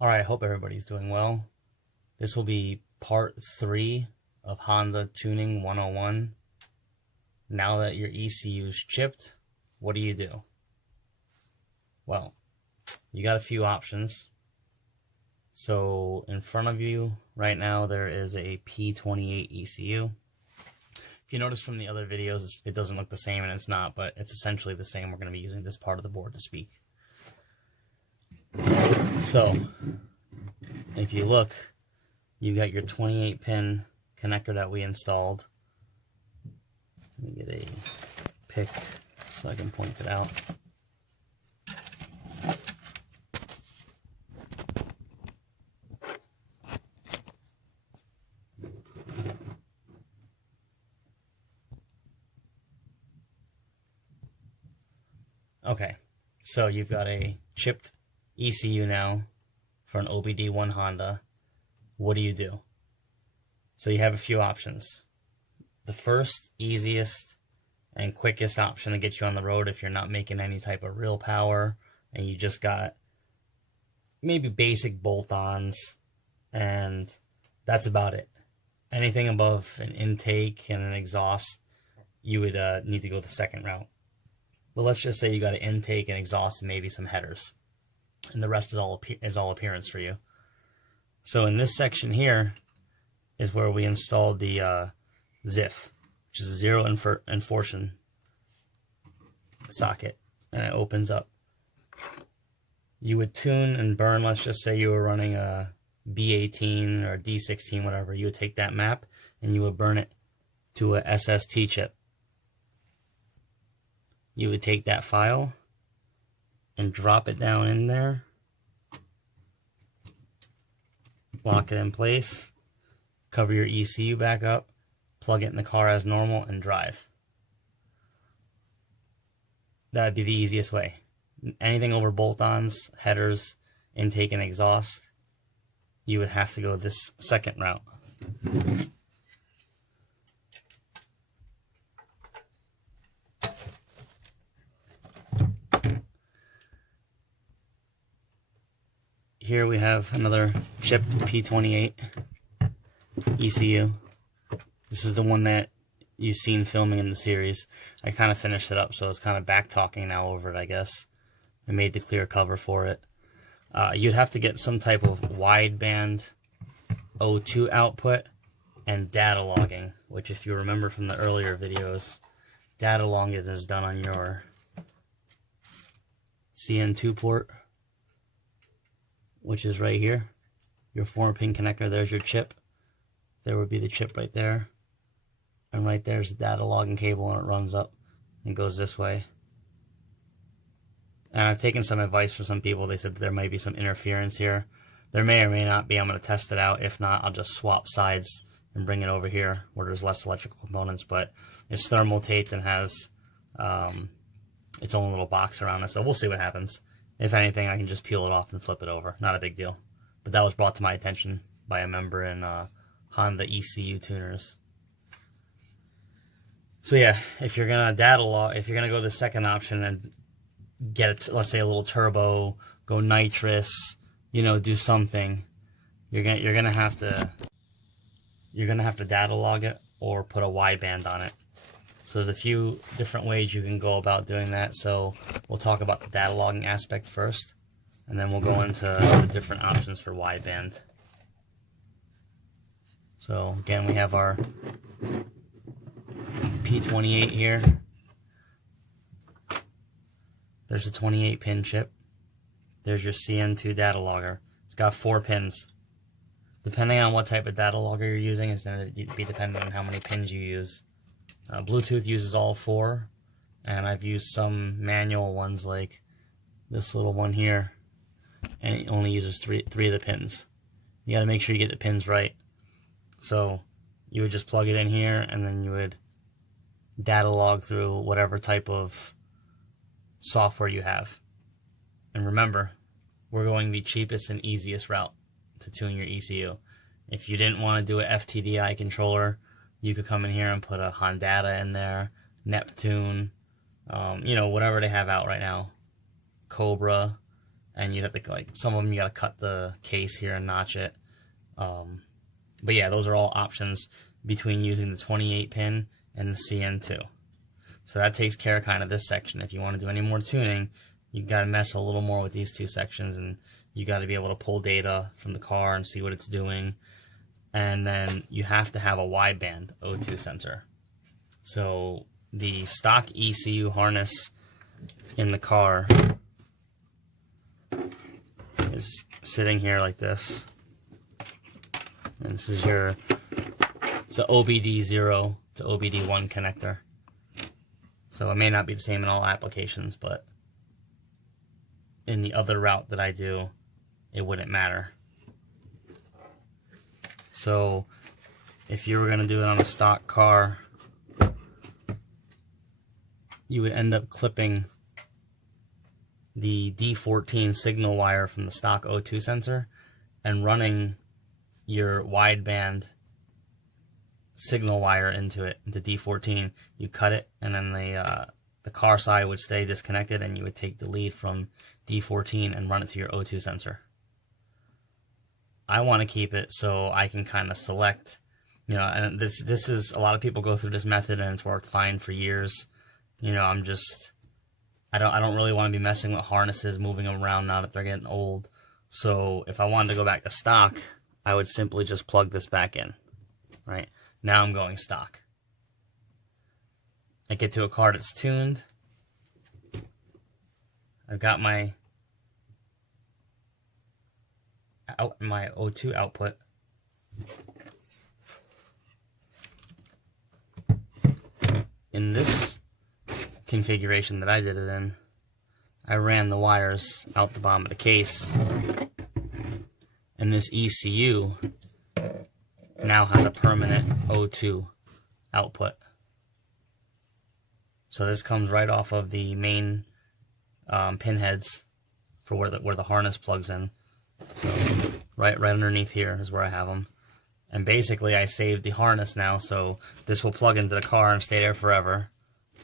Alright, I hope everybody's doing well. This will be part 3 of Honda Tuning 101. Now that your ECU is chipped, what do? Well, you got a few options. So in front of you right now there is a P28 ECU. If you notice from the other videos, it doesn't look the same, and it's not, but it's essentially the same. We're going to be using this part of the board to speak. So if you look, you got your 28 pin connector that we installed. Let me get a pick so I can point it out. Okay, so you've got a chipped ECU now for an OBD1 Honda. What do? So you have a few options. The first, easiest, and quickest option to get you on the road if you're not making any type of real power and you just got maybe basic bolt-ons, and that's about it. Anything above an intake and an exhaust, you would need to go the second route. But let's just say you got an intake and exhaust and maybe some headers, and the rest is all appearance for you. So in this section here is where we installed the ZIF, which is a zero insertion socket, and it opens up. You would tune and burn, let's just say you were running a B18 or a D16, whatever. You would take that map and you would burn it to a SST chip. You would take that file and drop it down in there, lock it in place, cover your ECU back up, plug it in the car as normal, and drive. That would be the easiest way. Anything over bolt-ons, headers, intake, and exhaust, you would have to go this second route. Here we have another chipped P28 ECU. This is the one that you've seen filming in the series. I kind of finished it up, so it's kind of back talking now over it, I guess. I made the clear cover for it. You'd have to get some type of wideband O2 output and data logging, which, if you remember from the earlier videos, data logging is done on your CN2 port, which is right here. Your 4-pin connector, there's your chip. There would be the chip right there. And right there's the data logging cable, and it runs up and goes this way. And I've taken some advice from some people. They said that there might be some interference here. There may or may not be. I'm going to test it out. If not, I'll just swap sides and bring it over here where there's less electrical components. But it's thermal taped and has its own little box around it. So we'll see what happens. If anything, I can just peel it off and flip it over. Not a big deal. But that was brought to my attention by a member in Honda ECU tuners. So yeah, if you're gonna if you're gonna go the second option and get it, let's say a little turbo, go nitrous, do something, you're gonna have to data log it or put a wideband on it. So there's a few different ways you can go about doing that. So we'll talk about the data logging aspect first, and then we'll go into the different options for wideband. So again, we have our P28 here. There's a 28 pin chip. There's your CN2 data logger. It's got 4 pins. Depending on what type of data logger you're using, it's going to be dependent on how many pins you use. Bluetooth uses all 4, and I've used some manual ones like this little one here, and it only uses three of the pins. You got to make sure you get the pins right. So you would just plug it in here, and then you would data log through whatever type of software you have. And remember, we're going the cheapest and easiest route to tune your ECU. If you didn't want to do a FTDI controller, you could come in here and put a Hondata in there, Neptune, whatever they have out right now, Cobra, and you'd have to, like, some of them you gotta cut the case here and notch it. But yeah, those are all options between using the 28 pin and the CN2. So that takes care of kind of this section. If you want to do any more tuning, you gotta mess a little more with these two sections, and you gotta be able to pull data from the car and see what it's doing. And then you have to have a wideband O2 sensor. So the stock ECU harness in the car is sitting here like this. And this is it's a OBD0 to OBD1 connector. So it may not be the same in all applications, but in the other route that I do, it wouldn't matter. So if you were going to do it on a stock car, you would end up clipping the D14 signal wire from the stock O2 sensor and running your wideband signal wire into it, the D14. You cut it, and then the car side would stay disconnected, and you would take the lead from D14 and run it to your O2 sensor. I want to keep it so I can kind of select, you know, and this is, a lot of people go through this method and it's worked fine for years. You know, I don't really want to be messing with harnesses, moving them around now that they're getting old. So if I wanted to go back to stock, I would simply just plug this back in, right? Now I'm going stock. I get to a car that's tuned. I've got my O2 output. In this configuration that I did it in, I ran the wires out the bottom of the case, and this ECU now has a permanent O2 output. So this comes right off of the main pinheads for where the harness plugs in. So right underneath here is where I have them. And basically I saved the harness now, so this will plug into the car and stay there forever.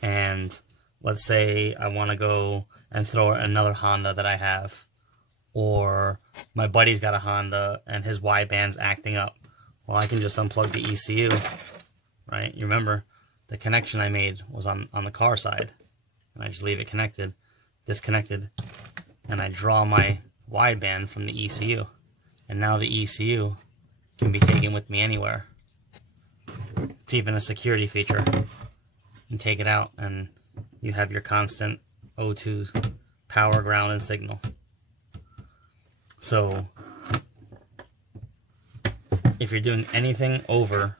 And let's say I want to go and throw another Honda that I have, or my buddy's got a Honda and his wideband's acting up. Well, I can just unplug the ECU, right? You remember the connection I made was on the car side, and I just leave it disconnected, and I draw my wideband from the ECU, and now the ECU can be taken with me anywhere. It's even a security feature. You take it out and you have your constant O2 power, ground, and signal. So if you're doing anything over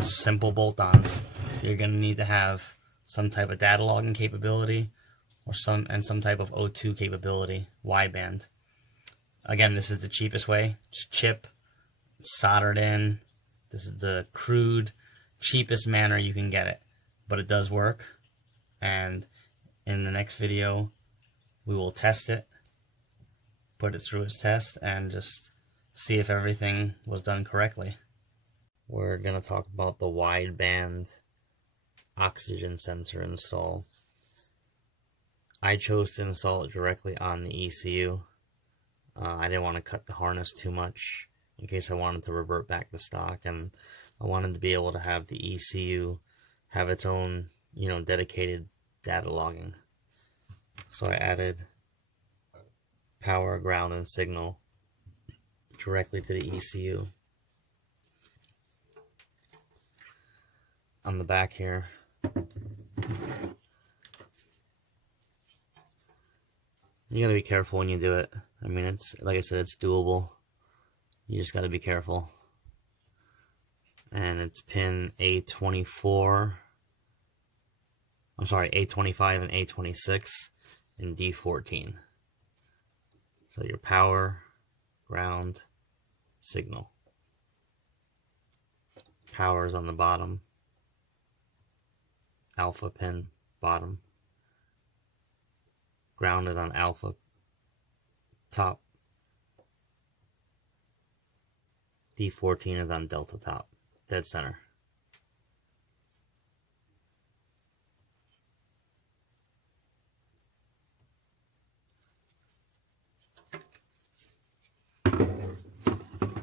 simple bolt-ons, you're going to need to have some type of data logging capability or some type of O2 capability, wideband. Again, this is the cheapest way. It's chip, it's soldered in. This is the crude, cheapest manner you can get it. But it does work. And in the next video, we will test it, put it through its test, and just see if everything was done correctly. We're going to talk about the wideband oxygen sensor install. I chose to install it directly on the ECU. I didn't want to cut the harness too much in case I wanted to revert back to stock, and I wanted to be able to have the ECU have its own, you know, dedicated data logging. So I added power, ground, and signal directly to the ECU. On the back here, you gotta be careful when you do it. I mean, it's, like I said, it's doable. You just gotta be careful. And it's pin A24, I'm sorry, A25 and A26 and D14. So your power, ground, signal. Power is on the bottom. Alpha pin, bottom. Ground is on alpha, top. D14 is on delta top, dead center.